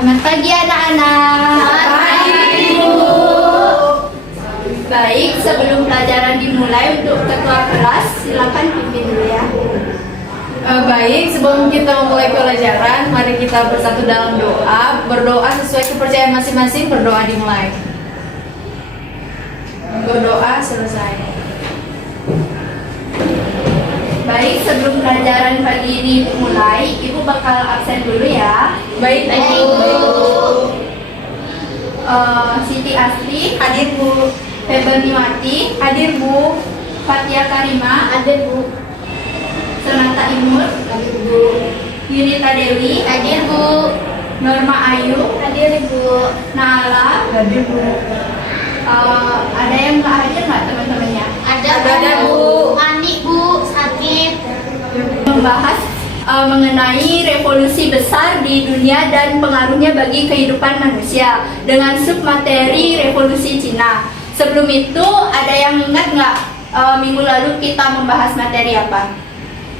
Selamat pagi anak-anak. Selamat pagi, Bu. Baik, sebelum pelajaran dimulai, untuk ketua kelas silakan pimpin dulu ya. Baik, sebelum kita memulai pelajaran, mari kita bersatu dalam doa. Berdoa sesuai kepercayaan masing-masing, berdoa dimulai. Berdoa selesai. Baik, sebelum pelajaran pagi ini dimulai, Ibu bakal absen dulu ya. Baik, Bu. Siti Asri, Hadir, Bu. Febel Niwati, Hadir, Bu. Fatia Karima, Hadir, Bu. Sonata Imur, Hadir, Bu. Yunita Dewi, Hadir, Bu. Norma Ayu, Hadir, Bu. Nala. Hadir, Bu. Ada yang nggak hadir nggak teman-temannya? Ada, Bu. Panik, Bu, sakit. Membahas mengenai revolusi besar di dunia dan pengaruhnya bagi kehidupan manusia dengan submateri revolusi Cina. Sebelum itu, ada yang ingat nggak minggu lalu kita membahas materi apa?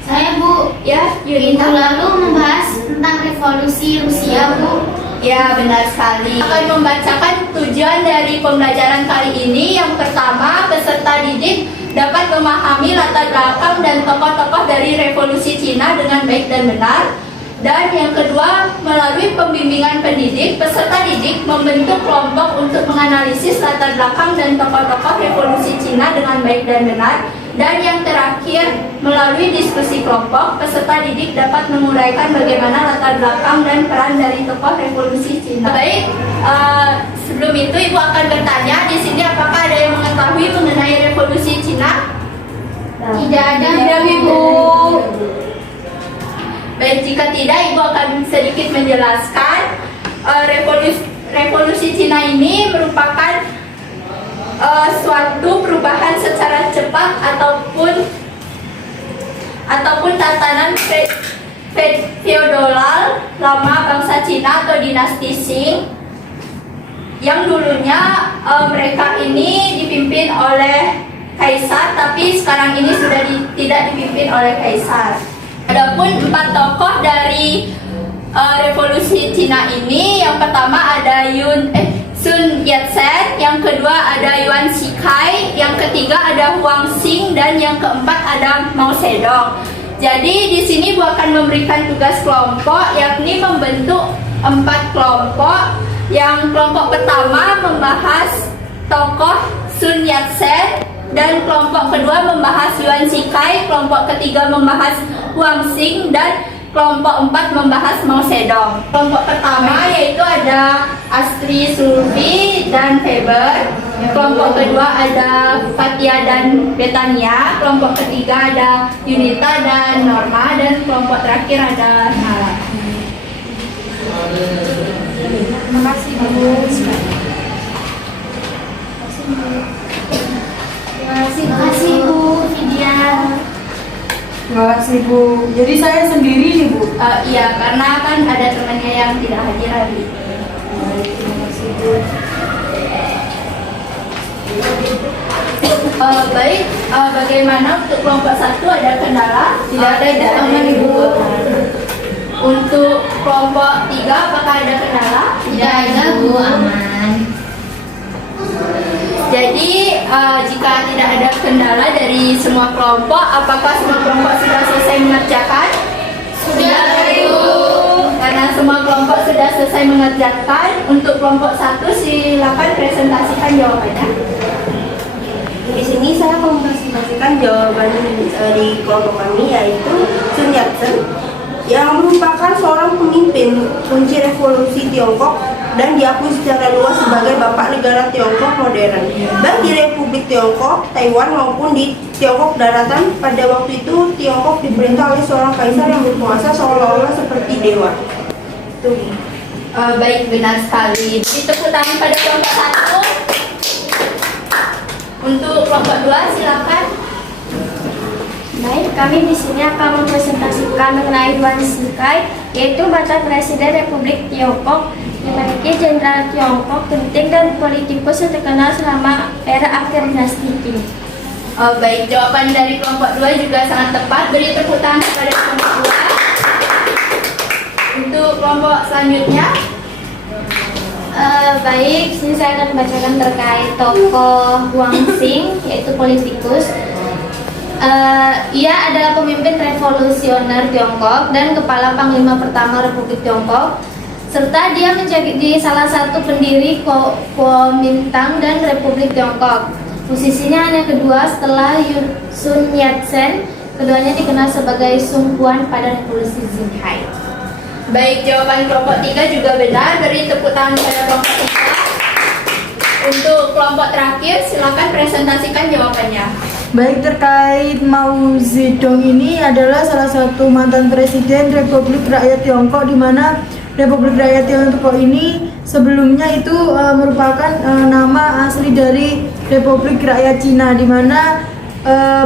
Saya, Bu, Ya, minggu Yunita. lalu membahas tentang revolusi Rusia, Bu. Ya, benar sekali. Akan membacakan tujuan dari pembelajaran kali ini. Yang pertama, peserta didik dapat memahami latar belakang dan tokoh-tokoh dari revolusi Cina dengan baik dan benar. Dan yang kedua, melalui pembimbingan pendidik, peserta didik membentuk kelompok untuk menganalisis latar belakang dan tokoh-tokoh revolusi Cina dengan baik dan benar. Dan yang terakhir, melalui diskusi kelompok, peserta didik dapat menguraikan bagaimana latar belakang dan peran dari tokoh revolusi Cina. Baik, sebelum itu Ibu akan bertanya di sini, apakah ada yang mengetahui mengenai revolusi Cina? Tidak ada, Ibu. Baik, jika tidak, Ibu akan sedikit menjelaskan. Revolusi Cina ini merupakan suatu perubahan secara cepat ataupun tatanan feodal lama bangsa Cina atau dinasti Qing, yang dulunya mereka ini dipimpin oleh kaisar, tapi sekarang ini sudah tidak dipimpin oleh kaisar. Adapun 4 tokoh dari revolusi Cina ini, yang pertama ada Sun Yat-sen, yang kedua ada Yuan Shikai, yang ketiga ada Huang Xing, dan yang keempat ada Mao Zedong. Jadi di sini Bu akan memberikan tugas kelompok, yakni membentuk 4 kelompok. Yang kelompok pertama membahas tokoh Sun Yat-sen, dan kelompok kedua membahas Yuan Shikai, kelompok ketiga membahas Huang Xing, dan kelompok 4 membahas Mao Zedong. Kelompok pertama yaitu ada Astri, Sulfi, dan Faber. Kelompok kedua ada Fatia dan Betania. Kelompok ketiga ada Yunita dan Norma, dan kelompok terakhir ada Nala. Terima kasih, Bu. Terima kasih, Bu. Vidya. Terima kasih, Bu. Jadi saya sendiri nih, Bu. Iya, karena kan ada temannya yang tidak hadir hari ini. Terima kasih, Bu. Baik, bagaimana untuk kelompok 1, ada kendala? Tidak ada, Ibu. Aman, Ibu. Untuk kelompok 3, apakah ada kendala? Tidak ada, Bu. Aman. Jadi jika tidak ada kendala dari semua kelompok, apakah semua kelompok sudah selesai mengerjakan? Sudah, Bu. Karena semua kelompok sudah selesai mengerjakan, untuk kelompok 1 silakan presentasikan jawabannya. Di sini saya mempresentasikan jawaban di kelompok kami, yaitu Sun Yat-sen, yang merupakan seorang pemimpin kunci revolusi Tiongkok dan diakui secara luas sebagai bapak negara Tiongkok modern, baik di Republik Tiongkok, Taiwan maupun di Tiongkok daratan. Pada waktu itu Tiongkok diperintah oleh seorang kaisar yang berkuasa seolah-olah seperti dewa. Tuh. Baik, benar sekali. Beri tepuk tangan pada kelompok 1. Untuk kelompok 2 silakan. Baik, kami di sini akan mempresentasikan mengenai Yuan Shikai, yaitu mantan Presiden Republik Tiongkok, memiliki jenderal Tiongkok penting dan politikus yang terkenal selama era akhir dinasti Qing. Baik, jawaban dari kelompok 2 juga sangat tepat. Beri tepuk tangan kepada kelompok 2. Untuk kelompok selanjutnya, Baik, sini saya akan bacakan terkait tokoh Huang Xing, yaitu politikus. Ia adalah pemimpin revolusioner Tiongkok dan kepala panglima pertama Republik Tiongkok, serta dia menjadi salah satu pendiri Kuomintang dan Republik Tiongkok. Posisinya hanya kedua setelah Sun Yat-sen. Keduanya dikenal sebagai Sun Quan pada Revolusi Xinhai. Baik, jawaban kelompok 3 juga benar. Beri tepuk tangan pada kelompok 3. Untuk kelompok terakhir, silakan presentasikan jawabannya. Baik, terkait Mao Zedong ini adalah salah satu mantan presiden Republik Rakyat Tiongkok, di mana Republik Rakyat Tiongkok ini sebelumnya itu merupakan nama asli dari Republik Rakyat Cina, di mana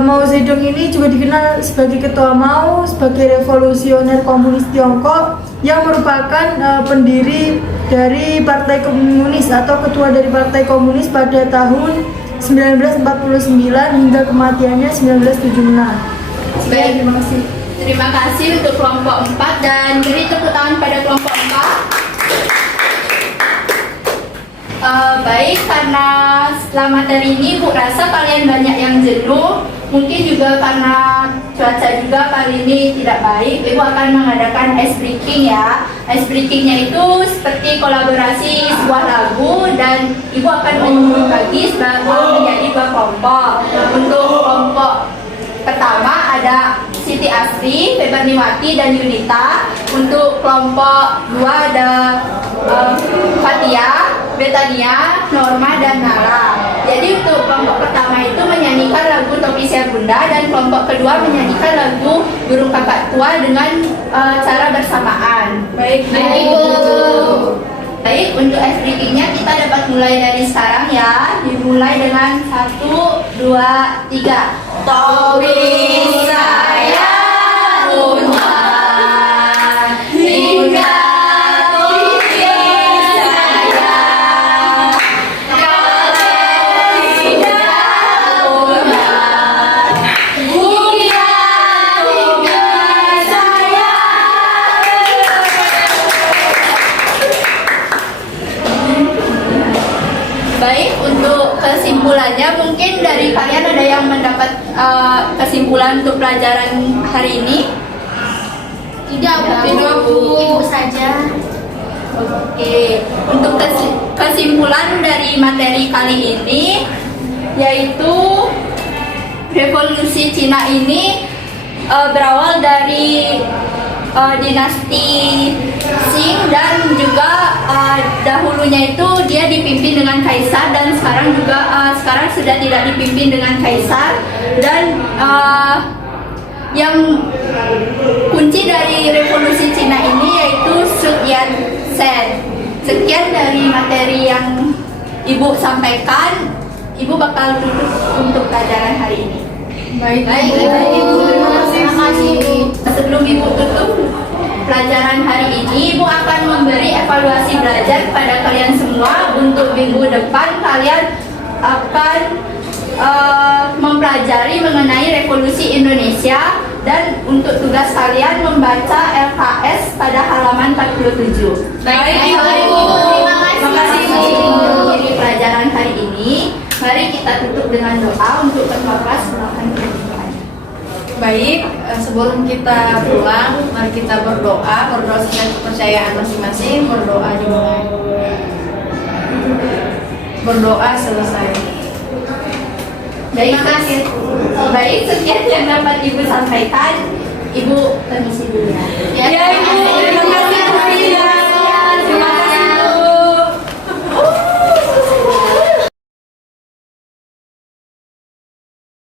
Mao Zedong ini juga dikenal sebagai ketua Mao, sebagai revolusioner komunis Tiongkok yang merupakan pendiri dari Partai Komunis atau ketua dari Partai Komunis pada tahun 1949 hingga kematiannya 1976. Baik, terima kasih. Terima kasih untuk kelompok 4 dan beri tepuk tangan pada kelompok 4. Baik, karena setelah materi ini Bu rasa kalian banyak yang jenuh. Mungkin juga karena cuaca juga kali ini tidak baik. Ibu akan mengadakan ice breaking ya. Ice breakingnya itu seperti kolaborasi sebuah lagu, dan Ibu akan membagi menjadi 2 kelompok. Untuk kelompok pertama ada Siti Asri, Feberniwati, dan Yunita. Untuk kelompok 2 ada Fatia, Betania, Norma, dan Nala. Jadi untuk kelompok pertama itu menyanyikan lagu Topi Siar Bunda, dan kelompok kedua menyanyikan lagu Burung Kakak Tua dengan cara bersamaan. Baik, Baik, untuk ice breakingnya kita dapat mulai dari sekarang ya. Dimulai dengan 1, 2, 3. Topi saya rumah hingga Baik, untuk kesimpulannya mungkin dari kalian ada yang mendapat kesimpulan untuk pelajaran hari ini? Tidak, Bu. Ibu saja. Oke, untuk kesimpulan dari materi kali ini yaitu revolusi Cina ini berawal dari dinasti Qing, dan juga dahulunya itu dia dipimpin dengan kaisar, dan sekarang juga sekarang sudah tidak dipimpin dengan kaisar. Dan yang kunci dari revolusi Cina ini yaitu Sun Yat-sen. Sekian dari materi yang Ibu sampaikan. Ibu bakal tutup untuk pelajaran hari ini. Baik, Ibu. Terima kasih. Sebelum Ibu tutup pelajaran hari ini, Ibu akan memberi evaluasi belajar kepada kalian semua. Untuk minggu depan kalian akan mempelajari mengenai revolusi Indonesia, dan untuk tugas kalian membaca LKS pada halaman 47. Baik, Ibu. Terima kasih. Terima kasih Ibu mengakhiri pelajaran hari ini. Mari kita tutup dengan doa. Untuk ketua kelas silakan berdoa. Baik, sebelum kita pulang, mari kita berdoa sesuai kepercayaan masing-masing. Berdoa dimulai. Berdoa selesai. Baik, baik, sekian yang dapat Ibu sampaikan. Ibu permisi dulu ya. Ya, Ibu. Terima kasih.